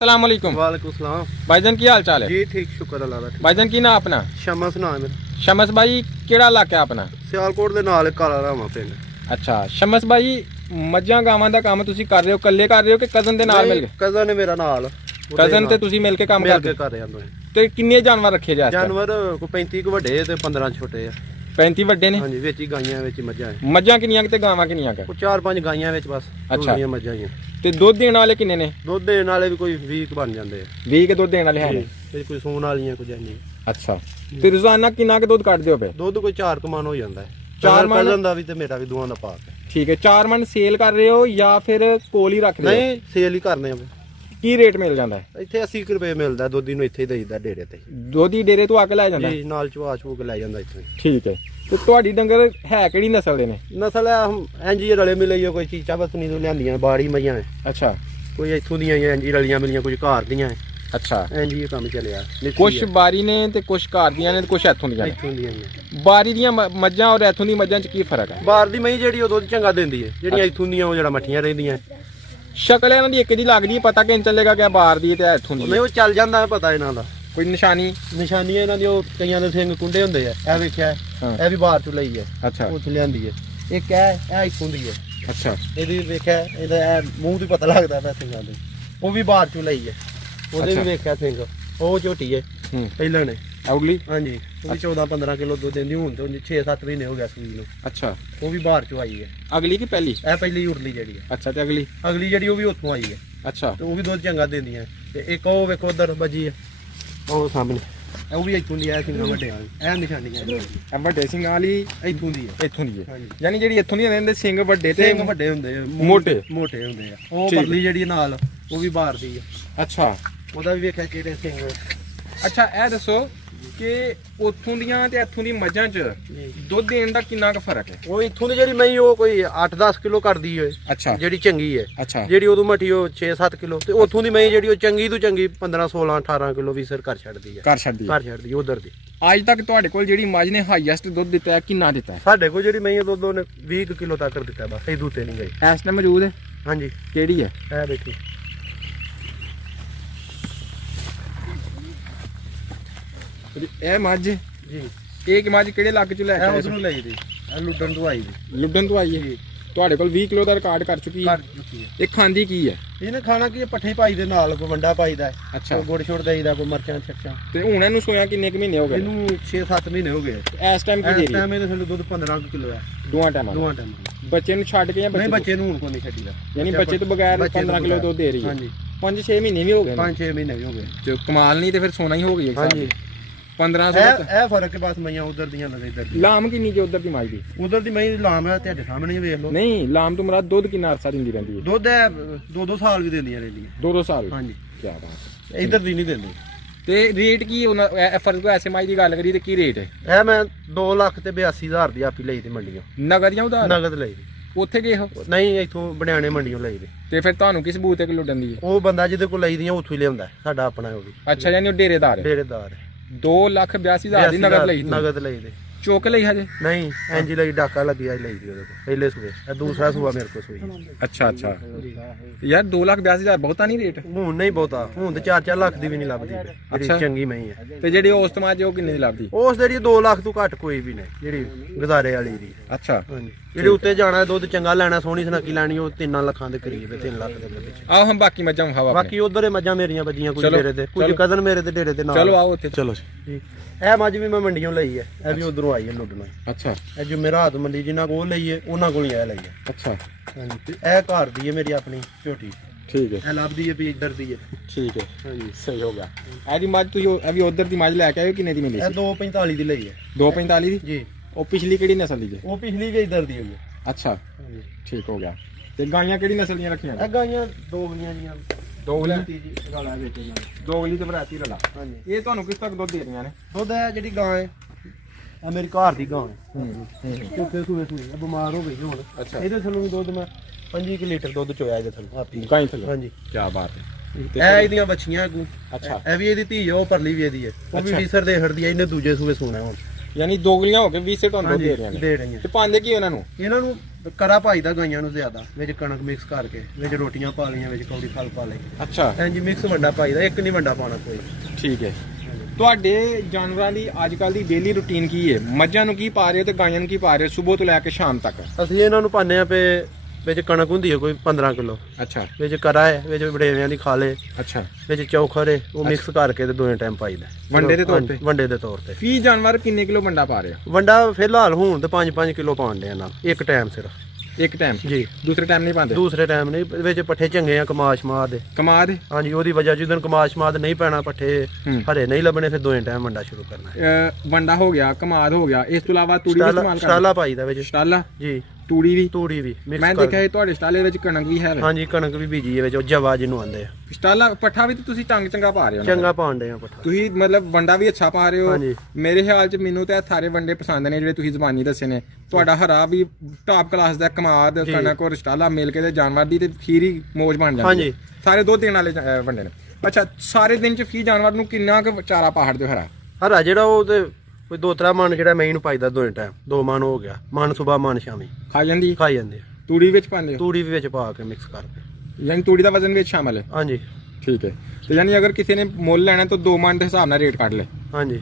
अस्सलाम वालेकुम। वालेकुम सलाम भाईजान की हाल चाल है जी। ठीक शुक्र अल्लाह दा। भाईजान की ना अपना शमस नाम है मेरा। शमस भाई केड़ा इलाका है अपना? सियालकोट ਦੇ ਨਾਲ ਕਾਲਾ ਰਾਮਾ ਪਿੰਡ। अच्छा शमस भाई ਮੱਝਾਂ ਗਾਵਾਂ ਦਾ ਕੰਮ ਤੁਸੀਂ ਕਰ ਰਹੇ ਹੋ, ਇਕੱਲੇ ਕਰ ਰਹੇ ਹੋ ਕਿ ਕਜ਼ਨ ਦੇ ਨਾਲ ਮਿਲ ਕੇ? ਕਜ਼ਨ ਨੇ ਮੇਰਾ ਨਾਲ ਕਜ਼ਨ ਤੇ ਤੁਸੀਂ ਮਿਲ ਕੇ ਕੰਮ ਮਿਲ ਕਰਦੇ ਕੇ ਕਰ ਰਹੇ ਹਾਂ। ਤੇ ਕਿੰਨੇ ਜਾਨਵਰ ਰੱਖੇ ਜਾ? ਜਾਨਵਰ ਕੋਈ 35 ਕੁ ਵੱਡੇ ਤੇ 15 ਛੋਟੇ ਆ। 35 ਵੱਡੇ ਨੇ? ਹਾਂਜੀ, ਵਿੱਚ ਹੀ ਗਾਈਆਂ ਵਿੱਚ ਹੀ ਮੱਝਾਂ ਆ। ਮੱਝਾਂ ਕਿੰਨੀਆਂ ਤੇ ਗਾਵਾਂ ਕਿੰਨੀਆਂ ਕ? ਕੋਈ 4-5 ਗਾਈਆਂ ਵਿੱਚ ਬਸ। ਅੱਛਾ। ਮੱਝਾਂ ਹੀ ਆ। ਤੇ ਦੁੱਧ ਦੇਣ ਵਾਲੇ ਕਿੰਨੇ ਨੇ? ਦੁੱਧ ਦੇਣ ਵਾਲੇ ਵੀ ਕੋਈ 20 ਕੁ ਬਣ ਜਾਂਦੇ ਆ। 20 ਕੇ ਦੁੱਧ ਦੇਣ ਵਾਲੇ ਹੈ ਨੇ? ਤੇ ਕੋਈ ਸੂਣ ਵਾਲੀਆਂ ਕੁਝ ਨਹੀਂ। ਅੱਛਾ ਤੇ ਰੋਜ਼ਾਨਾ ਕਿੰਨਾ ਕੁ ਦੁੱਧ ਕੱਢਦੇ ਹੋ ਪਏ? ਦੁੱਧ ਕੋਈ 4 ਮਣ ਹੋ ਜਾਂਦਾ ਹੈ। 4 ਮਣ ਕਜ਼ਨ ਦਾ ਵੀ ਤੇ ਮੇਰਾ ਵੀ ਦੋਵਾਂ ਦਾ ਪਾ ਕੇ। ਠੀਕ ਹੈ। 4 ਮਣ ਸੇਲ ਕਰ ਰਹੇ ਹੋ ਜਾਂ ਫਿਰ ਕੋਲ ਹੀ ਰੱਖਦੇ ਹੋ? ਨਹੀਂ, ਸੇਲ ਹੀ ਕਰਨੇ ਆ। ਕੀ ਰੇਟ ਮਿਲ ਜਾਂਦਾ ਹੈ? ਇੱਥੇ 80 ਕੁ ਰੁਪਏ ਮਿਲਦਾ ਦੋਧੀ ਨੂੰ। ਇੱਥੇ ਹੀ ਦੇਈਦਾ ਡੇਰੇ ਤੇ। ਦੋਧੀ ਡੇਰੇ ਤੋਂ ਆ ਕੇ ਲੈ ਜਾਂਦਾ? ਜੀ, ਨਾਲ ਚਵਾ ਚੂ ਕੇ ਲੈ ਜਾਂਦਾ ਇੱਥੇ। ਠੀਕ ਹੈ। ਤੇ ਤੁਹਾਡੀ ਡੰਗਰ ਹੈ ਕਿਹੜੀ ਨਸਲ ਦੇ ਨੇ? ਨਸਲ ਐਂਜੀ ਰਲੇ ਮਿਲੇ ਕੋਈ ਚੀਚਾ ਬਸਨੀ ਤੋਂ ਲਿਆਂਦੀਆਂ ਬਾੜੀ ਮਈਆਂ ਹੈ। ਅੱਛਾ। ਕੋਈ ਇੱਥੋਂ ਦੀਆਂ ਐਂਜੀ ਰਲੀਆਂ ਮਿਲੀਆਂ, ਕੁਝ ਘਰ ਦੀਆਂ ਹੈ। ਅੱਛਾ। ਐਂਜੀ ਕੰਮ ਚੱਲਿਆ। ਕੁਛ ਬਾਰੀ ਨੇ ਤੇ ਕੁਛ ਘਰ ਦੀਆਂ ਨੇ ਤੇ ਕੁਛ ਇੱਥੋਂ ਦੀਆਂ ਨੇ। ਇੱਥੋਂ ਦੀਆਂ ਨੇ। ਬਾਰੀ ਦੀਆਂ ਮੱਝਾਂ ਔਰ ਇੱਥੋਂ ਦੀ ਮੱਝਾਂ 'ਚ ਕੀ ਫਰਕ ਹੈ? ਬਾਹਰ ਦੀ ਮਈ ਜਿਹੜੀ ਉਹ ਦੁੱਧ ਚੰਗਾ ਦਿੰਦੀ ਹੈ, ਜਿਹੜੀਆਂ ਇੱਥੋਂ ਦੀਆਂ ਉਹ ਜਿਹੜਾ ਮੱਠੀਆਂ ਰਹਿੰਦੀਆਂ। ਸ਼ਕਲ ਇਹਨਾਂ ਦੀ ਇੱਕ ਦੀ ਲੱਗਦੀ ਹੈ, ਪਤਾ ਕਿੰਨ ਚੱਲੇਗਾ ਕਿ ਬਾਹਰ ਦੀ ਤੇ ਇੱਥੋਂ ਦੀ? ਨਹੀਂ, ਉਹ ਚੱਲ ਜਾਂਦਾ ਪਤਾ ਇਹਨਾਂ ਦਾ। ਕੋਈ ਨਿਸ਼ਾਨੀ? ਨਿਸ਼ਾਨੀਆਂ ਇਹਨਾਂ ਦੀ ਉਹ ਕਈਆਂ ਦੇ ਸਿੰਘ ਕੁੰਡੇ ਹੁੰਦੇ ਆ। ਇਹ ਵੇਖਿਆ, ਹਾਂ। ਇਹ ਵੀ ਬਾਹਰ ਤੋਂ ਲਈ ਹੈ। ਅੱਛਾ। ਉੱਥੋਂ ਲਿਆਂਦੀ ਹੈ। ਇੱਕ ਇਹ ਇੱਥੋਂ ਦੀ ਹੈ। ਅੱਛਾ। ਇਹਦੀ ਵੇਖਿਆ, ਇਹਦਾ ਇਹ ਮੂੰਹ ਤੋਂ ਪਤਾ ਲੱਗਦਾ ਪਿਆ ਸਿੰਘਾਂ ਦੇ। ਉਹ ਵੀ ਬਾਹਰ ਤੋਂ ਲਈ ਹੈ। ਉਹਦੇ ਵੀ ਵੇਖਿਆ ਸਿੰਘ। ਉਹ ਝੋਟੀ ਹੈ ਪਹਿਲਾਂ ਨੇ ਆਉਲੀ। ਹਾਂਜੀ, ਉਹ ਵੀ 14-15 ਕਿਲੋ ਦੁੱਧ ਦਿੰਦੀ। ਹੁਣ ਤੋਂ 6-7 ਮਹੀਨੇ ਹੋ ਗਿਆ ਸੂਈ ਨੂੰ। ਅੱਛਾ। ਉਹ ਵੀ ਬਾਹਰ ਚੋਂ ਆਈ ਹੈ। ਅਗਲੀ ਕਿ ਪਹਿਲੀ? ਇਹ ਪਹਿਲੀ ਉਰਲੀ ਜਿਹੜੀ ਹੈ। ਅੱਛਾ। ਤੇ ਅਗਲੀ? ਅਗਲੀ ਜਿਹੜੀ ਉਹ ਵੀ ਉੱਥੋਂ ਆਈ ਹੈ। ਅੱਛਾ। ਤੇ ਉਹ ਵੀ ਦੁੱਧ ਚੰਗਾ ਦਿੰਦੀਆਂ। ਤੇ ਇੱਕ ਉਹ ਵੇਖੋ ਉਧਰ ਵੱਜੀ ਹੈ, ਉਹ ਸਾਹਮਣੇ। ਉਹ ਵੀ ਇੱਥੋਂ ਦੀ ਹੈ। ਸਿੰਘਾਂ ਵੱਡੇ ਵਾਲੀ ਇਹ ਨਿਸ਼ਾਨੀਆਂ ਇਹ ਵੱਡੇ ਸਿੰਘਾਂ ਵਾਲੀ ਇੱਥੋਂ ਦੀ ਹੈ। ਇੱਥੋਂ ਦੀ ਹੈ। ਹਾਂਜੀ। ਯਾਨੀ ਜਿਹੜੀ ਇੱਥੋਂ ਦੀ ਰਹਿੰਦੇ ਸਿੰਘ ਵੱਡੇ ਤੇ ਸਿੰਘ ਵੱਡੇ ਹੁੰਦੇ ਆ, ਮੋਟੇ ਮੋਟੇ ਹੁੰਦੇ ਆ। ਉਹ ਠੀਕ। ਪਰਲੀ ਜਿਹੜੀ ਨਾਲ ਉਹ ਵੀ ਬਾਹਰ ਦੀ ਹੈ। ਅੱਛਾ। ਉਹਦਾ ਵੀ ਵੇਖਿਆ ਕਿਹੜੇ ਸਿੰਘ। ਅੱਛਾ, ਇਹ ਦੱਸੋ ਕਿ ਉੱਥੋਂ ਦੀਆਂ ਤੇ ਇੱਥੋਂ ਦੀ ਮੱਝਾਂ 'ਚ ਦੁੱਧ ਦੇਣ ਦਾ ਕਿੰਨਾ ਕੁ ਫਰਕ ਹੈ? ਉਹ ਇੱਥੋਂ ਦੀ ਜਿਹੜੀ ਮਈ ਉਹ ਕੋਈ 8-10 ਕਿਲੋ ਕਰਦੀ ਹੈ। ਅੱਛਾ। ਜਿਹੜੀ ਚੰਗੀ ਹੈ। ਅੱਛਾ। ਜਿਹੜੀ ਉਦੋਂ ਮੱਠੀ ਉਹ 6-7 ਕਿਲੋ। ਤੇ ਉੱਥੋਂ ਦੀ ਮਈ ਜਿਹੜੀ ਉਹ ਚੰਗੀ ਤੋਂ ਚੰਗੀ 15-16-18 ਕਿਲੋ ਵੀ ਸਿਰ ਕਰ ਛੱਡਦੀ ਹੈ। ਕਰ ਛੱਡਦੀ ਹੈ। ਕਰ ਛੱਡਦੀ ਉਧਰ ਦੀ। ਅੱਜ ਤੱਕ ਤੁਹਾਡੇ ਕੋਲ ਜਿਹੜੀ ਮੱਝ ਨੇ ਹਾਈਐਸਟ ਦੁੱਧ ਦਿੱਤਾ ਹੈ ਕਿੰਨਾ ਦਿੱਤਾ ਹੈ? ਸਾਡੇ ਕੋਲ ਜਿਹੜੀ ਮਈ ਹੈ ਦੁੱਧ ਉਹਨੇ 20 ਕਿਲੋ ਤੱਕ ਦਿੱਤਾ। ਬਸ ਇਹ ਦੂਤੇ ਨਹੀਂ ਗਈ। ਇਸ ਟਾਈਮ ਮੌਜੂਦ ਹੈ? ਹਾਂਜੀ। ਕਿਹੜੀ ਹੈ? ਇਹ ਦੇਖੀ। ਇਹ ਮੱਝ ਜੀ। ਇਹ ਕਿ ਮੱਝ ਕਿਹੜੇ ਇਲਾਕੇ 'ਚ ਲੈ ਕੇ ਇਹ ਆਏ ਉਧਰੋਂ ਲਈ ਦੀ। ਇਹ ਲੁੱਡਣ ਤੋਂ ਆਈ ਦੀ। ਸੀ? ਲੁੱਡਨ ਤੋਂ ਆਈ ਹੈ? ਤੁਹਾਡੇ ਕੋਲ 20 ਕਿਲੋ ਦਾ ਰਿਕਾਰਡ ਕਰ ਚੁੱਕੀ ਹੈ। ਕਰ ਚੁੱਕੀ ਹੈ। ਇਹ ਖਾਂਦੀ ਕੀ ਹੈ? ਇਹਨੇ ਖਾਣਾ ਕੀ ਹੈ? ਪੱਠੇ ਪਾਈ ਦੇ ਨਾਲ ਕੋਈ ਵੰਡਾ ਪਾਈਦਾ ਹੈ। ਅੱਛਾ। ਕੋਈ ਗੁੜ ਛੋੜ ਦੇਈਦਾ, ਕੋਈ ਮਰਚਾਂ ਛੱਚਾਂ। ਤੇ ਹੁਣ ਇਹਨੂੰ ਸੋਇਆ ਕਿੰਨੇ ਕੁ ਮਹੀਨੇ ਹੋ ਗਏ? ਇਹਨੂੰ 6-7 ਮਹੀਨੇ ਹੋ ਗਏ। ਇਸ ਟਾਈਮ ਕੀ ਦੇ ਇਸ ਰਹੀ ਹੈ? ਟਾਈਮ ਇਹਦੇ ਥੱਲੇ ਦੁੱਧ 15 ਕਿਲੋ ਹੈ। ਦੋਵਾਂ ਟਾਈਮਾਂ? ਦੋਵਾਂ ਟਾਈਮਾਂ। ਬੱਚੇ ਨੂੰ ਛੱਡ ਕੇ ਜਾਂ ਨਹੀਂ, ਬੱਚੇ ਬੱਚੇ ਨੂੰ ਹੁਣ ਕੋਈ ਨਹੀਂ ਛੱਡੀਦਾ। ਯਾਨੀ ਬੱਚੇ ਤੋਂ ਬਗੈਰ ਬੱਚੇ ਤੋਂ 15 ਕਿਲੋ ਦੁੱਧ ਦੇ ਰਹੀ ਹੈ? ਹਾਂਜੀ। 5-6 ਮਹੀਨੇ ਵੀ ਹੋ ਗਏ? 5-6 ਮਹੀਨੇ ਵੀ ਹੋ ਗਏ। ਤੇ ਕਮਾਲ ਨਹੀਂ ਤੇ ਫਿਰ ਸੋਨਾ ਹੀ ਹੋ ਗਈ ਹੈ। ਹਾਂਜੀ। 1500 ਇਹ ਫਰਕ ਹੈ ਬਸ ਮਈਆਂ ਉਧਰ ਦੀਆਂ ਨਾਲ ਇੱਧਰ ਦੀ। ਲਾਮ ਕਿੰਨੀ ਜੇ ਉਧਰ ਦੀ ਮਾਈ ਦੀ? ਉਧਰ ਦੀ ਮਈ ਲਾਮ ਹੈ, ਤੁਹਾਡੇ ਸਾਹਮਣੇ ਹੀ ਵੇਖ ਲਓ। ਨਹੀਂ, ਲਾਮ ਤੋਂ ਮੁਰਾਦ ਦੁੱਧ ਕਿੰਨਾ ਅਰਸਾ ਦਿੰਦੀ ਰਹਿੰਦੀ ਹੈ? ਦੁੱਧ ਹੈ 2-2 ਸਾਲ ਵੀ ਦਿੰਦੀਆਂ ਰਹਿੰਦੀਆਂ। 2-2 ਸਾਲ? ਹਾਂਜੀ। ਕੀ ਬਾਤ ਹੈ। ਇੱਧਰ ਦੀ ਨਹੀਂ ਦਿੰਦੀ। ਤੇ ਰੇਟ ਕੀ ਉਹਨਾਂ ਫਰਕ ਐਸੇ ਮਾਈ ਦੀ ਗੱਲ ਕਰੀ ਤੇ ਕੀ ਰੇਟ ਹੈ? ਇਹ ਮੈਂ 2,82,000 ਦੀ ਆਪੀ ਲਈ ਤੇ ਮੰਡੀਆਂ। ਨਗਦ ਜਾਂ ਉਧਾਰ? ਨਗਦ ਲਈ ਦੀ। ਉੱਥੇ ਗਏ ਹੋ? ਨਹੀਂ, ਇੱਥੋਂ ਬਣਿਆਣੇ ਮੰਡੀਆਂ ਲਈ ਦੇ। ਤੇ ਫਿਰ ਤੁਹਾਨੂੰ ਕਿਸ ਬੂਤ ਤੇ ਕਿਲੋ ਡੰਦੀ ਹੈ? ਉਹ ਬੰਦਾ ਜਿਹਦੇ ਕੋਲ ਲਈ ਦੀਆਂ ਉੱਥੋਂ ਹੀ ਲਿਆਉਂਦਾ। ਸਾਡਾ ਆਪਣਾ ਉਹ ਵੀ ਅੱਛਾ, ਯਾਨੀ ਉਹ ਡੇਰੇਦਾਰ ਹੈ? ਡੇਰੇਦਾਰ। 2,82,000 ਦੀ ਨਗਦ ਲਈ? ਨਗਦ ਲਈ ਦੇ। ਚੁੱਕ ਲਈ ਹਜੇ? ਨਹੀਂ, ਇੰਜ ਲਈ ਡਾਕਾ ਲੱਗਿਆ ਲਈ ਦੀ ਉਹਦੇ ਕੋਲ ਪਹਿਲੇ ਸੂਏ। ਇਹ ਦੂਸਰਾ ਸੂਆ ਮੇਰੇ ਕੋਲ ਸੂਈ। ਅੱਛਾ ਅੱਛਾ। ਯਾਰ 2,82,000 ਬਹੁਤਾ ਨਹੀਂ ਰੇਟ? ਹੁਣ ਨਹੀਂ ਬਹੁਤਾ। ਹੁਣ ਤੇ 4-4 ਲੱਖ ਦੀ ਵੀ ਨਹੀਂ ਲੱਭਦੀ ਜਿਹੜੀ ਚੰਗੀ ਮਈ ਹੈ। ਤੇ ਜਿਹੜੀ ਉਸ ਤੋਂ ਬਾਅਦ ਉਹ ਕਿੰਨੇ ਦੀ ਲੱਭਦੀ? ਉਸ ਜਿਹੜੀ 2 ਲੱਖ ਤੋਂ ਘੱਟ ਕੋਈ ਵੀ ਨਹੀਂ, ਜਿਹੜੀ ਗੁਜ਼ਾਰੇ ਵਾਲੀ ਦੀ। ਅੱਛਾ। ਹਾਂਜੀ। ਜਿਹੜੇ ਉੱਤੇ ਜਾਣਾ ਦੁੱਧ ਚੰਗਾ ਲੈਣਾ, ਸੋਹਣੀ ਸੁਨੱਖੀ ਲੈਣੀ, ਉਹ 3 ਲੱਖਾਂ ਦੇ ਕਰੀਬ ਹੈ। 3 ਲੱਖ ਦੇ ਵਿੱਚ। ਆਓ ਹਮ ਬਾਕੀ ਮੱਝਾਂ ਹਵਾ। ਬਾਕੀ ਉਧਰ ਮੱਝਾਂ ਮੇਰੀਆਂ ਵੱਜੀਆਂ, ਕੁਝ ਡੇਰੇ ਤੇ, ਕੁਝ ਕਜ਼ਨ ਮੇਰੇ ਤੇ ਡੇਰੇ ਤੇ ਨਾਲ। ਚਲੋ ਆਓ ਉੱਥੇ। ਚਲੋ। ਇਹ ਮੱਝ ਵੀ ਮੈਂ ਮੰਡੀੋਂ ਲਈ ਹੈ। ਇਹ ਵੀ ਉਧਰੋਂ ਆਈ ਹੈ ਲੁੱਡਣੋਂ। ਅੱਛਾ। ਇਹ ਜੋ ਮੇਰਾ ਹੱਥ ਮੰਡੀ ਜਿਨ੍ਹਾਂ ਕੋਲ ਲਈ ਹੈ ਉਹਨਾਂ ਕੋਲ ਹੀ ਇਹ ਲਈ ਹੈ। ਅੱਛਾ। ਹਾਂਜੀ। ਤੇ ਇਹ ਘਰ ਦੀ ਹੈ ਮੇਰੀ ਆਪਣੀ ਝੋਟੀ। ਠੀਕ ਹੈ। ਇਹ ਲੱਭਦੀ ਹੈ ਵੀ ਇੱਧਰ ਦੀ ਹੈ। ਠੀਕ ਹੈ। ਹਾਂਜੀ। ਸਹੀ ਹੋ ਗਿਆ। ਇਹਦੀ ਮੱਝ ਤੁਸੀਂ ਇਹ ਵੀ ਉਧਰ ਦੀ ਮੱਝ ਲੈ ਕੇ ਆਏ ਹੋ, ਕਿੰਨੇ ਦੀ ਮਿਲੀ ਇਹ ਸੀ? 245 ਦੀ ਲਈ ਹੈ। 245 ਦੀ? ਜੀ। ਉਹ ਪਿਛਲੀ ਕਿਹੜੀ ਨਸਲ ਦੀ ਜੇ? ਉਹ ਪਿਛਲੀ ਵੀ ਇੱਧਰ ਦੀ ਹੋਈ ਹੈ। ਅੱਛਾ। ਹਾਂਜੀ। ਠੀਕ ਹੋ ਗਿਆ। ਤੇ ਗਾਈਆਂ ਕਿਹੜੀ ਨਸਲ ਦੀਆਂ ਰੱਖੀਆਂ ਨੇ? ਇਹ ਗਾਈਆਂ ਦੋਗਲੀਆਂ ਜੀਆਂ। ਦੋਗਲੀ? ਤੀਜੀ ਗਾਲਾ ਵਿੱਚ ਇਹਨਾਂ। ਦੋਗਲੀ ਤੇ ਵਰਾਤੀ ਰਲਾ। ਹਾਂਜੀ। ਇਹ ਤੁਹਾਨੂੰ ਕਿਸ ਤੱਕ ਦੁੱਧ ਦੇ ਰਹੀਆਂ ਨੇ? ਦੁੱਧ ਹੈ ਜਿਹੜੀ ਗਾਂ ਹੈ, ਇਹ ਮੇਰੀ ਘਰ ਦੀ ਗਾਂ ਹੈ। ਚੌਥੇ ਸੂਏ ਸੂਏ ਬਿਮਾਰ ਹੋ ਗਈ ਹੁਣ। ਅੱਛਾ। ਇਹਦੇ ਥੱਲੋਂ ਵੀ ਦੁੱਧ ਮੈਂ 25 ਲੀਟਰ ਦੁੱਧ ਚੋਇਆ ਇਹਦੇ ਥੱਲੋਂ ਆਪੀ। ਗਾਈ ਥੱਲੇ? ਹਾਂਜੀ। ਕੀ ਬਾਤ ਹੈ। ਇਹ ਇਹਦੀਆਂ ਬੱਚੀਆਂ ਅੱਗੂ। ਅੱਛਾ। ਇਹ ਵੀ ਇਹਦੀ ਧੀ ਹੈ, ਉਹ ਪਰਲੀ ਵੀ ਇਹਦੀ ਹੈ। ਉਹ ਵੀ ਅੱਛਾ। ਲੀਸਰ ਦੇ ਹੜਦੀ ਹੈ। ਇਹਨੇ ਦੂਜੇ ਸੂਏ ਸੋਣਾ ਹੁਣ। ਯਾਨੀ ਦੋਗਲੀਆਂ ਹੋ ਕੇ 20 ਤੁਹਾਨੂੰ ਦੁੱਧ ਦੇ ਰਹੀਆਂ ਨੇ ਦੇ ਰਹੀਆਂ। ਤੇ ਪਾਉਂਦੇ ਕੀ ਇਹਨਾਂ ਨੂੰ ਕਰਾ ਪਾਈਦਾ ਗਾਈਆਂ ਨੂੰ ਜ਼ਿਆਦਾ, ਵਿੱਚ ਕਣਕ ਮਿਕਸ ਕਰਕੇ, ਵਿੱਚ ਰੋਟੀਆਂ ਪਾ ਲਈਆਂ, ਵਿੱਚ ਕੌੜੀ ਫਲ ਪਾ ਲਈ। ਅੱਛਾ ਇੰਜ ਮਿਕਸ ਵੰਡਾ ਪਾਈਦਾ, ਇੱਕ ਨਹੀਂ ਵੰਡਾ ਪਾਉਣਾ ਕੋਈ। ਠੀਕ ਹੈ। ਤੁਹਾਡੇ ਜਾਨਵਰਾਂ ਦੀ ਅੱਜ ਕੱਲ ਦੀ ਡੇਲੀ ਰੁਟੀਨ ਕੀ ਹੈ? ਮੱਝਾਂ ਨੂੰ ਕੀ ਪਾ ਰਹੇ ਹੋ ਤੇ ਗਾਈਆਂ ਨੂੰ ਕੀ ਪਾ ਰਹੇ ਹੋ ਸਵੇਰ ਤੋਂ ਲੈ ਕੇ ਸ਼ਾਮ ਤੱਕ? ਅਸੀਂ ਇਹਨਾਂ ਨੂੰ ਪਾਉਂਦੇ ਆ ਪੇ ਵਿੱਚ ਕਣਕ ਹੁੰਦੀ ਹੈ ਕੋਈ 15 ਕਿਲੋ, ਅੱਛਾ, ਵਿੱਚ ਕਰਾ ਹੈ, ਵਿੱਚ ਵੜੇਵਿਆਂ ਦੀ ਖਾਲੇ, ਅੱਛਾ, ਵਿੱਚ ਚੌਖਰ ਹੈ, ਉਹ ਮਿਕਸ ਕਰਕੇ ਤੇ ਦੋਵੇਂ ਟਾਈਮ ਪਾਈਦਾ ਵੰਡੇ ਦੇ ਤੌਰ ਤੇ। ਵੰਡੇ ਦੇ ਤੌਰ ਤੇ ਫੀ ਜਾਨਵਰ ਕਿੰਨੇ ਕਿਲੋ ਵੰਡਾ ਪਾ ਰਹੇ ਹੋ? ਵੰਡਾ ਫਿਲਹਾਲ ਹੁਣ ਤੇ 5-5 ਕਿਲੋ ਪਾਉਂਦੇ ਆ ਨਾਲ ਇੱਕ ਟਾਈਮ ਸਿਰਫ। ਇੱਕ ਟਾਈਮ ਜੀ, ਦੂਸਰੇ ਟਾਈਮ ਨਹੀਂ ਪਾਉਂਦੇ? ਦੂਸਰੇ ਟਾਈਮ ਨਹੀਂ, ਵਿੱਚ ਪੱਠੇ ਚੰਗੇ ਆ ਕਮਾਸ਼ ਮਾਦ ਦੇ। ਕਮਾਦ? ਹਾਂਜੀ, ਉਹਦੀ ਵਜ੍ਹਾ ਜਦੋਂ ਕਮਾਸ਼ ਮਾਦ ਨਹੀਂ ਪੈਣਾ, ਪੱਠੇ ਹਰੇ ਨਹੀਂ ਲੱਭਣੇ, ਫਿਰ ਦੋਵੇਂ ਟਾਈਮ ਵੰਡਾ ਸ਼ੁਰੂ ਕਰਨਾ। ਵੰਡਾ ਹੋ ਗਿਆ, ਕਮਾਦ ਹੋ ਗਿਆ, ਇਸ ਤੋਂ ਇਲਾਵਾ ਤੂੜੀ ਦਾ ਇਸਤੇਮਾਲ ਕਰਦੇ? ਸਟਾਲਾ ਪਾਈਦਾ ਵਿੱਚ। ਸਟਾਲਾ? ਜੀ। ਤੂੜੀ ਵੀ? ਤੂੜੀ ਵੀ ਮੈਂ ਦੇਖਿਆ ਤੁਹਾਡੇ ਸਟਾਲੇ ਵਿੱਚ ਕਣਕ ਵੀ ਹੈ। ਹਾਂਜੀ, ਕਣਕ ਵੀ ਬੀਜੀ ਹੈ ਵਿੱਚ, ਉਹ ਜਵਾ ਜਿਹਨੂੰ ਆਂਦੇ ਆ। ਸਟਾਲਾ ਪੱਠਾ ਵੀ ਤੁਸੀਂ ਚੰਗਾ ਪਾ ਰਹੇ ਹੋ? ਚੰਗਾ ਪਾਉਂਦੇ ਆ ਪੱਠਾ। ਤੁਸੀਂ ਮਤਲਬ ਵੰਡਾ ਵੀ ਅੱਛਾ ਪਾ ਰਹੇ ਹੋ। ਹਾਂਜੀ। ਮੇਰੇ ਖਿਆਲ 'ਚ ਮੈਨੂੰ ਤਾਂ ਸਾਰੇ ਵੰਡੇ ਪਸੰਦ ਨੇ ਜਿਹੜੇ ਤੁਸੀਂ ਜ਼ਬਾਨੀ ਦੱਸੇ ਨੇ। ਤੁਹਾਡਾ ਹਰਾ ਵੀ ਟਾਪ ਕਲਾਸ ਦਾ, ਕਮਾਦ, ਕਣਕ ਔਰ ਸਟਾਲਾ ਮਿਲ ਕੇ ਤੇ ਜਾਨਵਰ ਦੀ ਤੇ ਖੀਰੀ ਮੋਜ ਬਣ ਜਾਂਦੀ ਹੈ। ਹਾਂਜੀ, ਸਾਰੇ ਦੁੱਧ ਦੇਣ ਵਾਲੇ ਵੰਡੇ ਨੇ। ਅੱਛਾ, ਸਾਰੇ ਦਿਨ 'ਚ ਫੀ ਜਾਨਵਰ ਨੂੰ ਕਿੰਨਾ ਕੁ ਚਾਰਾ ਪਾੜਦੇ ਹੋ? ਹਰਾ ਜਿਹੜਾ ਉਹ ਤੇ ਕੋਈ 2-3 ਮਣ ਜਿਹੜਾ ਮੈਂ ਇਹਨੂੰ ਪਾਈਦਾ ਦੋਵੇਂ ਟਾਈਮ, 2 ਮਣ ਹੋ ਗਿਆ, ਮਣ ਸਵੇਰ ਮਣ ਸ਼ਾਮੀ ਖਾ ਜਾਂਦੀ? ਖਾਈ ਜਾਂਦੇ ਆ। ਤੂੜੀ ਵਿੱਚ ਪਾਉਂਦੇ ਹੋ? ਤੂੜੀ ਵੀ ਵਿੱਚ ਪਾ ਕੇ ਮਿਕਸ ਕਰਕੇ। ਯਾਨੀ ਤੂੜੀ ਦਾ ਵਜ਼ਨ ਵਿੱਚ ਸ਼ਾਮਲ ਹੈ? ਹਾਂਜੀ। ਠੀਕ ਹੈ। ਤੇ ਯਾਨੀ ਅਗਰ ਕਿਸੇ ਨੇ ਮੁੱਲ ਲੈਣਾ ਤਾਂ 2 ਮਣ ਦੇ ਹਿਸਾਬ ਨਾਲ ਰੇਟ ਕੱਢ ਲੈ। ਹਾਂਜੀ।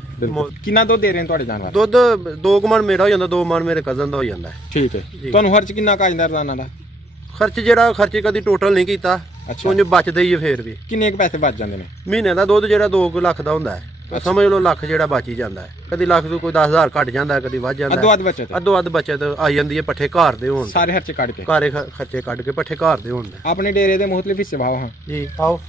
ਕਿੰਨਾ ਦੁੱਧ ਦੇ ਰਹੇ ਨੇ ਤੁਹਾਡੇ ਜਾਨਵਰ? ਦੁੱਧ 2 ਮਣ ਮੇਰਾ ਹੋ ਜਾਂਦਾ, 2 ਮਣ ਮੇਰੇ ਕਜ਼ਨ ਦਾ ਹੋ ਜਾਂਦਾ ਹੈ। ਠੀਕ ਹੈ। ਤੁਹਾਨੂੰ ਖਰਚ ਕਿੰਨਾ ਕੁ ਆ ਜਾਂਦਾ ਰੋਜ਼ਾਨਾ ਦਾ? ਖਰਚ ਕਦੀ ਟੋਟਲ ਨਹੀਂ ਕੀਤਾ, ਉਂਝ ਬਚਦੇ ਹੀ ਫੇਰ ਵੀ। ਕਿੰਨੇ ਕੁ ਪੈਸੇ ਬਚ ਜਾਂਦੇ ਨੇ? ਮਹੀਨੇ ਦਾ ਦੁੱਧ ਜਿਹੜਾ 2 ਲੱਖ ਦਾ ਹੁੰਦਾ ਹੈ, ਸਮਝ ਲਓ ਲੱਖ ਜਿਹੜਾ ਬਚ ਹੀ ਜਾਂਦਾ ਹੈ। ਕਦੀ ਲੱਖ ਤੋਂ ਕੋਈ 10,000 ਘਟ ਜਾਂਦਾ, ਕਦੀ ਵੱਧ ਜਾਂਦਾ। ਅੱਧੋ ਅੱਧ ਬਚਤ ਆ ਜਾਂਦੀ ਹੈ, ਪੱਠੇ ਘਰ ਦੇ ਹੋਣ, ਸਾਰੇ ਖਰਚੇ ਕੱਢ ਕੇ। ਘਰੇ ਖਰਚੇ ਕੱਢ ਕੇ ਪੱਠੇ ਘਰ ਦੇ ਹੋਣ। ਆਪਣੇ ਡੇਰੇ ਦੇ ਮੁਖਤਲਿਫ ਹਿੱਸੇ ਵਾਓ। ਹਾਂ ਜੀ, ਆਓ।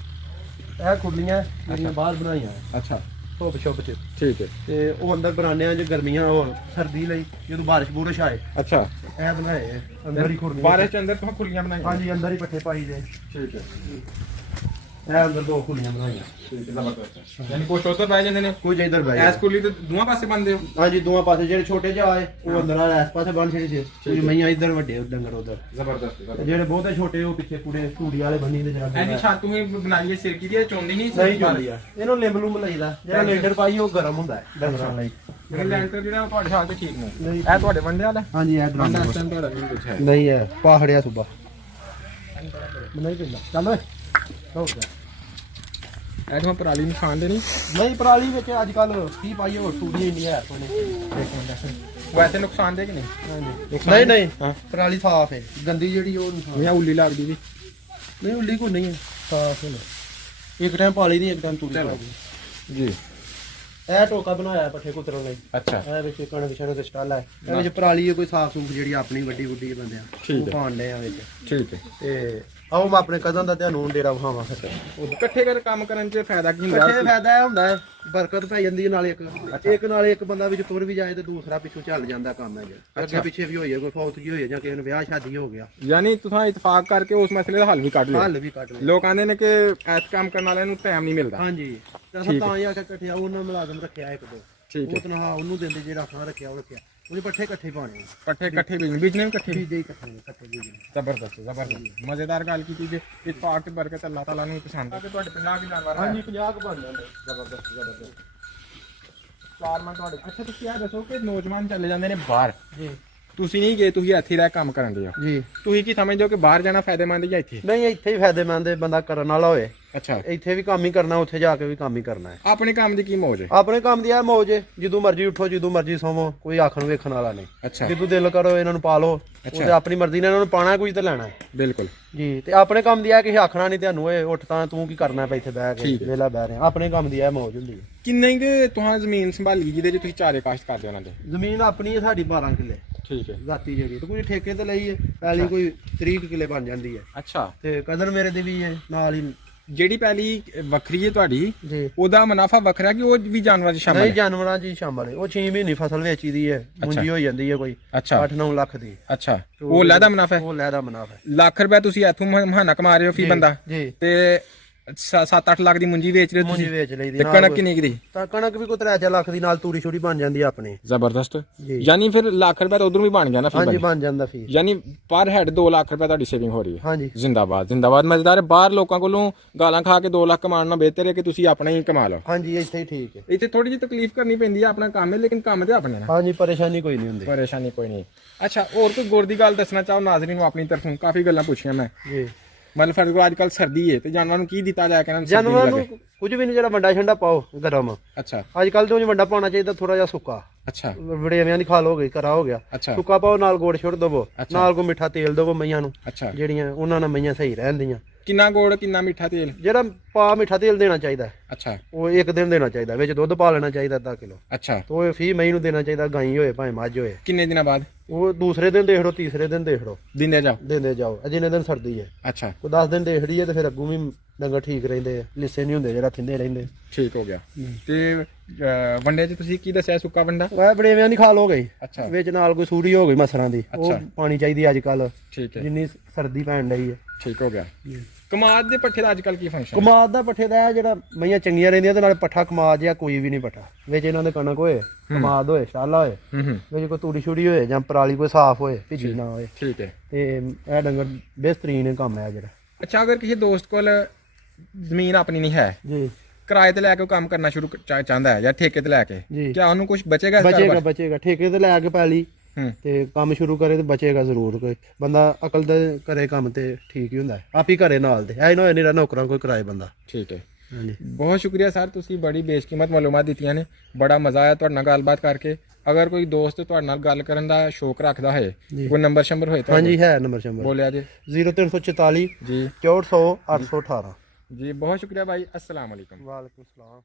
ਇਹ ਖੁਰਲੀਆਂ ਜਿਹੜੀਆਂ ਬਾਹਰ ਬਣਾਈਆਂ। ਅੱਛਾ, ਧੁੱਪ ਛੁੱਪ ਚ। ਠੀਕ ਹੈ। ਤੇ ਉਹ ਅੰਦਰ ਬਣਾਉਂਦੇ ਆ ਜੇ ਗਰਮੀਆਂ ਹੋਰ ਸਰਦੀ ਲਈ, ਜਦੋਂ ਬਾਰਿਸ਼ ਬੂਰਿਸ਼ ਆਏ। ਅੱਛਾ, ਇਹ ਬਣਾਏ ਆ ਅੰਦਰ ਹੀ ਖੁਰਲੀਆਂ। ਬਾਰਿਸ਼ ਚ ਅੰਦਰ ਤੋਂ ਖੁਰਲੀਆਂ ਬਣਾਈਆਂ? ਹਾਂਜੀ, ਅੰਦਰ ਹੀ ਪੱਠੇ ਪਾਈ ਦੇ। ਠੀਕ ਹੈ। ਇਹ ਅੰਦਰ 2 ਖੁਰਲੀਆਂ ਬਣਾਈਆਂ। ਠੀਕ ਹੈ, ਜ਼ਬਰਦਸਤ। ਯਾਨੀ ਕੁਛ ਉੱਧਰ ਬਹਿ ਜਾਂਦੇ ਨੇ, ਕੁਝ ਇੱਧਰ ਬਹਿ ਐਸ ਕੁਲੀ ਤੇ ਦੋਵਾਂ ਪਾਸੇ ਬੰਦੇ ਹੋ? ਹਾਂਜੀ, ਦੋਵਾਂ ਪਾਸੇ। ਜਿਹੜੇ ਛੋਟੇ ਜਿਹੇ ਆਏ ਉਹ ਅੰਦਰ ਆ, ਇਸ ਪਾਸੇ ਬੰਨ ਛੜੀ ਸੀ। ਮਈਆਂ ਇੱਧਰ, ਵੱਡੇ ਡੰਗਰ ਉੱਧਰ। ਜ਼ਬਰਦਸਤ। ਜਿਹੜੇ ਬਹੁਤੇ ਛੋਟੇ ਉਹ ਪਿੱਛੇ ਕੁੜੇ ਧੂੜੀ ਵਾਲੇ ਬੰਨੀ ਦੇ ਜਰਾ। ਐਨੀ ਛੱਤ ਤੁਸੀਂ ਬਣਾਈਏ ਸਿਰਕੀ ਦੀ, ਚੋਂਦੀ ਨਹੀਂ? ਸਹੀ ਚੋਂਦੀ ਆ। ਇਹਨੂੰ ਲਿੰਬ ਲੁੰਬ ਲਈਦਾ, ਜਿਹੜਾ ਲੈਂਟਰ ਪਾਈ ਉਹ ਗਰਮ ਹੁੰਦਾ ਹੈ ਡੰਗਰਾਂ ਲਈ। ਇਹ ਲੈਂਟਰ ਜਿਹੜਾ ਤੁਹਾਡੇ ਹਾਲ ਤੇ ਠੀਕ ਨਹੀਂ। ਇਹ ਤੁਹਾਡੇ ਵੰਡੇ ਵਾਲਾ? ਹਾਂਜੀ, ਇਹ ਗਰਾਉਂਡ ਤੁਹਾਡਾ ਨਹੀਂ ਕੁਝ ਹੈ? ਨਹੀਂ ਹੈ, ਪਾਹੜਿਆ ਸੁਬਾ ਨਹੀਂ ਪੈਂਦਾ। ਚੱਲ ਓਏ, ਹੋ ਗਿਆ। ਇਹ ਤਾਂ ਪਰਾਲੀ ਨੁਕਸਾਨ ਦੇ ਨਹੀਂ, ਪਰਾਲੀ ਵਿੱਚ ਅੱਜ ਕੱਲ ਕੀ ਪਾਈ ਹੋਰ ਟੂੜੀ ਇੰਨੀ ਹੈ ਕੋਨੇ। ਵੈਸੇ ਨੁਕਸਾਨ ਦੇ ਕਿ ਨਹੀਂ? ਨਹੀਂ ਨਹੀਂ, ਹਾਂ, ਪਰਾਲੀ ਸਾਫ਼ ਹੈ, ਗੰਦੀ ਜਿਹੜੀ ਉਹ ਨੁਕਸਾਨ। ਜਾਂ ਉੱਲੀ ਲੱਗਦੀ ਵੀ? ਨਹੀਂ, ਉੱਲੀ ਕੋਈ ਨਹੀਂ ਹੈ, ਸਾਫ਼ ਹੈ। ਇੱਕ ਟਾਈਮ ਪਾਲੀ ਨਹੀਂ, ਇੱਕ ਟਾਈਮ ਤੂੜੀ ਪਾ ਜੀ। ਇਹ ਟੋਕਾ ਬਣਾਇਆ ਪੱਠੇ ਕੁਤਰਨ ਲਈ। ਅੱਛਾ, ਇਹ ਵਿੱਚ ਕਣਕ ਛਣਕ ਸਟਾਲ ਹੈ, ਇਹ ਵਿੱਚ ਪਰਾਲੀ ਹੈ ਕੋਈ ਸਾਫ਼ ਸੂਫ ਜਿਹੜੀ ਆਪਣੀ ਵੱਡੀ ਵੱਡੀ ਬੰਦਿਆਂ ਠੀਕ ਉਹ ਹੈ। ਪਾਉਂਦੇ ਆ ਵਿੱਚ। ਠੀਕ ਹੈ। ਤੇ ਆਓ ਮੈਂ ਆਪਣੇ ਕਜ਼ਨ ਦਾ ਤੁਹਾਨੂੰ ਡੇਰਾ ਵਿਖਾਵਾਂ। ਇਕੱਠੇ ਕਰ ਕੰਮ ਕਰਨ 'ਚ ਫਾਇਦਾ ਕੀ ਹੁੰਦਾ? ਇਕੱਠੇ ਫਾਇਦਾ ਇਹ ਹੁੰਦਾ ਹੈ, ਬਰਕਤ ਪੈ ਜਾਂਦੀ ਹੈ। ਨਾਲੇ ਇੱਕ ਬੰਦਾ ਵਿੱਚ ਤੁਰ ਵੀ ਜਾਏ ਤੇ ਦੂਸਰਾ ਪਿੱਛੋਂ ਚੱਲ ਜਾਂਦਾ ਕੰਮ ਹੈ। ਅੱਗੇ ਪਿੱਛੇ ਵੀ ਹੋਈਏ, ਕੋਈ ਫੌਤਗੀ ਹੋਈ ਜਾਂ ਕਿਸੇ ਨੂੰ ਵਿਆਹ ਸ਼ਾਦੀ ਹੋ ਗਿਆ, ਯਾਨੀ ਤੁਸੀਂ ਇਤਫਾਕ ਕਰਕੇ ਉਸ ਮਸਲੇ ਦਾ ਹੱਲ ਵੀ ਕੱਢ ਲਿਆ? ਹੱਲ ਵੀ ਕੱਢ ਲਿਆ। ਲੋਕ ਆਂਦੇ ਨੇ ਕਿ ਇਸ ਕੰਮ ਕਰਨ ਵਾਲਿਆਂ ਨੂੰ ਟਾਈਮ ਨਹੀਂ ਮਿਲਦਾ। ਹਾਂਜੀ, ਤਾਂ ਹੀ ਆ ਕੇ ਇਕੱਠੇ ਉਹਨਾਂ ਮੁਲਾਜ਼ਮ ਰੱਖਿਆ ਇੱਕ ਦੋ। ਠੀਕ ਉਹ ਤਨਖਾਹ ਉਹਨੂੰ ਦਿੰਦੇ, ਜਿਹੜਾ ਖਾਂ ਰੱਖਿਆ ਉਹ ਰੱਖਿਆ। ਉਹਦੇ ਪੱਠੇ ਇਕੱਠੇ ਪਾਣੇ, ਇਕੱਠੇ ਬੀਜਣੇ ਵੀ ਇਕੱਠੇ ਬੀਜੇ ਇਕੱਠੇ ਬੀਜਣੇ। ਜ਼ਬਰਦਸਤ ਮਜ਼ੇਦਾਰ ਗੱਲ ਕੀਤੀ ਜੇ। ਇਤਫਾਕ ਤੇ ਬਰਕਤ ਅੱਲਾਹ ਤਾਲਾ ਨੂੰ ਪਸੰਦ ਆ। ਕਿ ਤੁਹਾਡੇ 50 ਜਾਨਵਰ? ਹਾਂਜੀ, 50 ਕੁ ਬਣ ਜਾਂਦੇ। ਜ਼ਬਰਦਸਤ। ਚਾਰ ਮੈਂ ਤੁਹਾਡੇ। ਅੱਛਾ, ਤੁਸੀਂ ਇਹ ਦੱਸੋ ਕਿ ਨੌਜਵਾਨ ਚਲੇ ਜਾਂਦੇ ਨੇ ਬਾਹਰ, ਜੀ, ਤੁਸੀਂ ਨਹੀਂ ਗਏ, ਤੁਸੀਂ ਇੱਥੇ ਰਹਿ ਕੰਮ ਕਰਨ ਦੇ ਹੋ, ਜੀ। ਤੁਸੀਂ ਕੀ ਸਮਝਦੇ ਹੋ ਕਿ ਬਾਹਰ ਜਾਣਾ ਫਾਇਦੇਮੰਦ ਜਾਂ ਇੱਥੇ? ਨਹੀਂ, ਇੱਥੇ ਹੀ ਫਾਇਦੇਮੰਦ ਹੈ, ਬੰਦਾ ਕਰਨ ਵਾਲਾ ਹੋਏ। ਅੱਛਾ, ਇੱਥੇ ਵੀ ਕੰਮ ਹੀ ਕਰਨਾ, ਉੱਥੇ ਜਾ ਕੇ ਵੀ ਕੰਮ ਹੀ ਕਰਨਾ ਹੈ। ਆਪਣੇ ਕੰਮ ਦੀ ਕੀ ਮੌਜ ਹੈ? ਆਪਣੇ ਕੰਮ ਦੀ ਆ ਮੌਜ ਹੈ, ਜਦੋਂ ਮਰਜ਼ੀ ਉੱਠੋ, ਜਦੋਂ ਮਰਜ਼ੀ ਸੌਵੋ, ਕੋਈ ਆਖਣ ਵੇਖਣ ਵਾਲਾ ਨਹੀਂ। ਅੱਛਾ, ਜਦੋਂ ਦਿਲ ਕਰੋ ਇਹਨਾਂ ਨੂੰ ਪਾ ਲਓ, ਉਹਦੇ ਆਪਣੀ ਮਰਜ਼ੀ ਨਾਲ ਇਹਨਾਂ ਨੂੰ ਪਾਣਾ, ਕੁਝ ਤੇ ਲੈਣਾ ਹੈ। ਬਿਲਕੁਲ ਜੀ। ਤੇ ਆਪਣੇ ਕੰਮ ਦੀ ਆ ਕਿਸੇ ਆਖਣਾ ਨਹੀਂ ਤੁਹਾਨੂੰ, ਓਏ ਉੱਠ ਤਾਂ ਤੂੰ ਕੀ ਕਰਨਾ ਪਈ ਇੱਥੇ ਬਹਿ ਕੇ ਵੇਲਾ ਬਹਿ ਰਿਹਾ। ਆਪਣੇ ਕੰਮ ਦੀ ਆ ਮੌਜ ਹੁੰਦੀ ਹੈ। ਕਿੰਨੇ ਕਿ ਤੁਹਾਨੂੰ ਜ਼ਮੀਨ ਸੰਭਾਲੀ ਜਿਹਦੇ 'ਚ ਤੁਸੀਂ ਚਾਰੇ ਕਾਸ਼ਤ ਕਰਦੇ ਹੋ ਉਹਨਾਂ ਦੇ? ਜ਼ਮੀਨ ਆਪਣੀ ਹੈ ਸਾਡੀ 12 ਕਿੱਲੇ। ਠੀਕ ਹੈ। ਜ਼ਾਤੀ ਜਿਹੜੀ ਤੇ ਕੋਈ ਠੇਕੇ ਤੇ ਲਈ ਹੈ, ਪਹਿਲੀ ਕੋਈ 30 ਕਿੱਲੇ ਬਣ ਜਾਂਦੀ ਹੈ। ਅੱਛਾ, ਤੇ ਕਦਰ ਮੇਰੇ ਦੇ ਵੀ ਹੈ ਨਾਲ ਹੀ। ਜਿਹੜੀ ਪਹਿਲੀ ਵੱਖਰੀ ਹੈ ਤੁਹਾਡੀ, ਜੀ, ਉਹਦਾ ਮੁਨਾਫਾ ਵੱਖਰਾ ਕਿ ਉਹ ਵੀ ਜਾਨਵਰਾਂ 'ਚ ਸ਼ਾਮਲ ਨਹੀਂ, ਹੈ? ਜਾਨਵਰਾਂ 'ਚ ਹੀ ਸ਼ਾਮਲ ਹੈ। ਉਹ 6 ਮਹੀਨੇ ਫਸਲ ਵੇਚੀ ਦੀ ਹੈ, ਮੁੰਜੀ ਹੋ ਜਾਂਦੀ ਹੈ ਕੋਈ। ਅੱਛਾ, 8-9 ਲੱਖ ਦੀ। ਅੱਛਾ, ਉਹ ਲਹਿਦਾ ਮੁਨਾਫਾ ਹੈ? ਉਹ ਲਹਿਦਾ ਮੁਨਾਫਾ ਹੈ। ਲੱਖ ਰੁਪਏ ਤੁਸੀਂ ਇੱਥੋਂ ਮਹਾਨਾ ਕਮਾ ਰਹੇ ਹੋ ਫੀ ਬੰਦਾ, ਜੀ। ਤੇ 7-8 ਲੱਖ ਦੀ ਮੁੰਜੀ ਵੇਚ ਰਹੇ ਹੋ ਮੁੰਜੀ ਤੁਸੀਂ ਵੇਚ ਲਈ ਦੀ ਤੇ ਕਣਕ ਕਿੰਨੀ ਕੁ ਦੀ ਤਾਂ ਕਣਕ ਵੀ ਕੋਈ 3 ਲੱਖ ਦੀ ਨਾਲ ਤੂੜੀ ਛੂੜੀ ਬਣ ਜਾਂਦੀ ਆ ਆਪਣੀ ਜ਼ਬਰਦਸਤ ਜੀ। ਯਾਨੀ ਫਿਰ ਲੱਖ ਰੁਪਏ ਤਾਂ ਉਧਰ ਵੀ ਬਣ ਗਿਆ ਨਾ ਹਾਂਜੀ ਫਿਰ ਬਣ ਜਾਂਦਾ ਫੀਸ ਯਾਨੀ ਪਰ ਹੈਡ 2 ਲੱਖ ਰੁਪਏ ਤੁਹਾਡੀ ਸੇਵਿੰਗ ਹੋ ਰਹੀ ਹੈ ਹਾਂਜੀ ਜ਼ਿੰਦਾਬਾਦ ਜ਼ਿੰਦਾਬਾਦ ਮਜ਼ੇਦਾਰ ਹੈ। ਬਾਹਰ ਲੋਕਾਂ ਕੋਲੋਂ ਗਾਲਾਂ ਖਾ ਕੇ 2 ਲੱਖ ਕਮਾਉਣਾ ਬਿਹਤਰ ਹੈ ਕਿ ਤੁਸੀਂ ਆਪਣਾ ਹੀ ਕਮਾ ਲਓ। ਹਾਂਜੀ ਇੱਥੇ ਹੀ ਠੀਕ ਹੈ ਇੱਥੇ ਥੋੜੀ ਜਿਹੀ ਤਕਲੀਫ ਕਰਨੀ ਪੈਂਦੀ ਹੈ, ਆਪਣਾ ਕੰਮ ਹੈ ਲੇਕਿਨ ਕੰਮ ਤੇ ਆਪਣੇ ਨਾ ਹਾਂਜੀ ਪਰੇਸ਼ਾਨੀ ਕੋਈ ਨਹੀਂ ਹੁੰਦੀ ਪਰੇਸ਼ਾਨੀ ਕੋਈ ਨਹੀਂ। ਅੱਛਾ ਹੋਰ ਕੋਈ ਗੁਰ ਦੀ ਗੱਲ ਦੱਸਣਾ ਚਾਹੋ ਨਾਜ਼ਰੀਨ ਨੂੰ ਆਪਣੀ ਤਰਫੋਂ? ਕਾਫੀ ਗੱਲਾਂ ਪੁੱਛੀਆਂ ਮੈਂ, ਜੀ ਮਤਲਬ ਫਰਜ਼ ਅੱਜ ਕੱਲ ਸਰਦੀ ਹੈ ਤੇ ਜਾਨਵਰਾਂ ਨੂੰ ਕੀ ਦਿੱਤਾ ਜਾਏ ਕਿ ਜਾਨਵਰਾਂ ਨੂੰ ਕੁਝ ਵੀ ਨਹੀਂ, ਜਿਹੜਾ ਵੱਡਾ ਛੰਡਾ ਪਾਓ ਗਰਮ। ਅੱਛਾ ਅੱਜ ਕੱਲ ਤੋਂ ਵੱਡਾ ਪਾਉਣਾ ਚਾਹੀਦਾ, ਥੋੜਾ ਜਿਹਾ ਸੁੱਕਾ ਅੱਛਾ ਵੜੇਵਿਆਂ ਦੀ ਖਾਲ ਹੋ ਗਈ, ਕਰਾ ਹੋ ਗਿਆ, ਅੱਛਾ ਸੁੱਕਾ ਪਾਓ ਨਾਲ ਗੋੜ ਛੁੱਟ ਦਵੋ, ਨਾਲ ਕੋ ਮਿੱਠਾ ਤੇਲ ਦਵੋ ਮਈਆਂ ਨੂੰ, ਅੱਛਾ ਜਿਹੜੀਆਂ ਉਹਨਾਂ ਨਾਲ ਮਈਆਂ ਸਹੀ ਰਹਿੰਦੀਆਂ। ਕਿੰਨਾ ਗੋੜ ਕਿੰਨਾ ਮਿੱਠਾ ਤੇਲ? ਜਿਹੜਾ ਪਾ ਮਿੱਠਾ ਤੇਲ ਦੇਣਾ ਚਾਹੀਦਾ ਅੱਛਾ ਉਹ ਇੱਕ ਦਿਨ ਦੇਣਾ ਚਾਹੀਦਾ, ਵਿੱਚ ਦੁੱਧ ਪਾ ਲੈਣਾ ਚਾਹੀਦਾ ਅੱਧਾ ਕਿਲੋ, ਅੱਛਾ ਤੇ ਉਹ ਫੀ ਮਈ ਨੂੰ ਦੇਣਾ ਚਾਹੀਦਾ, ਗਾਈ ਹੋਏ ਭਾਵੇਂ ਮੱਝ ਹੋਏ। ਕਿੰਨੇ ਦਿਨਾਂ ਬਾਅਦ? ਉਹ ਦੂਸਰੇ ਦਿਨ ਦੇਖ ਲਓ, ਤੀਸਰੇ ਦਿਨ ਦੇਖ ਲਓ, ਦਿਨੇ ਜਾਓ ਦਿੰਦੇ ਜਾਓ। ਜਿੰਨੇ ਦਿਨ ਸਰਦੀ ਹੈ ਅੱਛਾ ਕੋਈ 10 ਦਿਨ ਦੇਖਦੀ ਹੈ ਤੇ ਫਿਰ ਅੱਗੋਂ ਵੀ ਡੰਗਰ ਠੀਕ ਰਹਿੰਦੇ ਆ, ਲਿੱਸੇ ਨਹੀਂ ਹੁੰਦੇ, ਜਿਹੜਾ ਥਿੰਦੇ ਰਹਿੰਦੇ। ਠੀਕ ਹੋ ਗਿਆ। ਤੇ ਵੰਡੇ 'ਚ ਤੁਸੀਂ ਕੀ ਦੱਸਿਆ? ਸੁੱਕਾ ਵੰਡਾ ਉਹ ਬੜੇਵਿਆਂ ਦੀ ਖਾਲ ਹੋ ਗਈ, ਅੱਛਾ ਵਿੱਚ ਨਾਲ ਕੋਈ ਸੂਰੀ ਹੋ ਗਈ ਮਸਰਾਂ ਦੀ, ਉਹ ਪਾਣੀ ਚਾਹੀਦੀ ਅੱਜ ਕੱਲ ਠੀਕ ਹੈ ਜਿੰਨੀ ਸਰਦੀ ਪੈਣ ਡਈ ਹੈ। ਠੀਕ ਹੋ ਗਿਆ। ਕਮਾਦ ਦੇ ਪੱਠੇ ਦਾ ਅੱਜ ਕੱਲ ਕੀ ਫੰਕਸ਼ਨ? ਕਮਾਦ ਦਾ ਪੱਠੇ ਦਾ ਜਿਹੜਾ ਮਈਆਂ ਚੰਗੀਆਂ ਰਹਿੰਦੀਆਂ ਤੇ ਨਾਲ ਪੱਠਾ ਕਮਾਦ ਜਾਂ ਕੋਈ ਵੀ ਨਹੀਂ ਪੱਠਾ, ਵਿੱਚ ਇਹਨਾਂ ਦੇ ਕਣਕ ਹੋਏ, ਕਮਾਦ ਹੋਏ, ਸ਼ਾਲਾ ਹੋਏ, ਵਿੱਚ ਕੋਈ ਤੂੜੀ ਛੁੜੀ ਹੋਏ ਜਾਂ ਪਰਾਲੀ ਕੋਈ ਸਾਫ਼ ਹੋਏ, ਭਿੱਜੀ ਨਾ ਹੋਏ। ਠੀਕ ਹੈ। ਤੇ ਇਹ ਡੰਗਰ ਬਿਹਤਰੀਨ ਕੰਮ ਹੈ ਜਿਹੜਾ। ਅੱਛਾ ਅਗਰ ਕਿਸੇ ਦੋਸਤ ਕੋਲ ਜ਼ਮੀਨ ਆਪਣੀ ਨਹੀਂ ਹੈ, ਜੀ ਕਿਰਾਏ ਤੇ ਲੈ ਕੇ ਉਹ ਕੰਮ ਕਰਨਾ ਸ਼ੁਰੂ ਚਾਹੁੰਦਾ ਹੈ ਜਾਂ ਠੇਕੇ ਤੇ ਲੈ ਕੇ, ਜੀ ਕਿਆ ਉਹਨੂੰ ਕੁਝ ਬਚੇਗਾ? ਬਚੇਗਾ ਠੇਕੇ ਤੇ ਲੈ ਕੇ ਪੈ ਲਈ ਤੇ ਕੰਮ ਸ਼ੁਰੂ ਕਰੇ ਤੇ ਬਚੇਗਾ ਜ਼ਰੂਰ। ਕੋਈ ਬੰਦਾ ਅਕਲ ਦਾ ਕਰੇ ਕੰਮ ਤੇ ਠੀਕ ਹੀ ਹੁੰਦਾ ਹੈ, ਆਪ ਹੀ ਘਰੇ ਨਾਲ ਦੇ ਐ ਨਾ ਨਹੀਂ ਨੌਕਰਾਂ ਕੋਈ ਕਿਰਾਏ ਬੰਦਾ। ਠੀਕ ਹੈ। ਹਾਂਜੀ ਬਹੁਤ ਸ਼ੁਕਰੀਆ ਸਰ, ਤੁਸੀਂ ਬੜੀ ਬੇਸ਼ਕੀਮਤ ਮਾਲੂਮਾਤ ਦਿੱਤੀਆਂ ਨੇ, ਬੜਾ ਮਜ਼ਾ ਆਇਆ ਤੁਹਾਡੇ ਨਾਲ ਗੱਲਬਾਤ ਕਰਕੇ। ਅਗਰ ਕੋਈ ਦੋਸਤ ਤੁਹਾਡੇ ਨਾਲ ਗੱਲ ਕਰਨ ਦਾ ਸ਼ੌਕ ਰੱਖਦਾ ਹੈ, ਕੋਈ ਨੰਬਰ ਸ਼ੰਬਰ ਹੋਏ ਤਾਂ ਹਾਂਜੀ ਹੈ ਨੰਬਰ ਸ਼ੰਬਰ ਬੋਲਿਆ ਜੀ। 0344 ਜੀ 6400 818। ਜੀ ਬਹੁਤ ਸ਼ੁਕਰੀਆ ਭਾਈ। अस्सलाम वालेकुम। ਵਾਲੇਕੁਮ ਸਲਾਮ।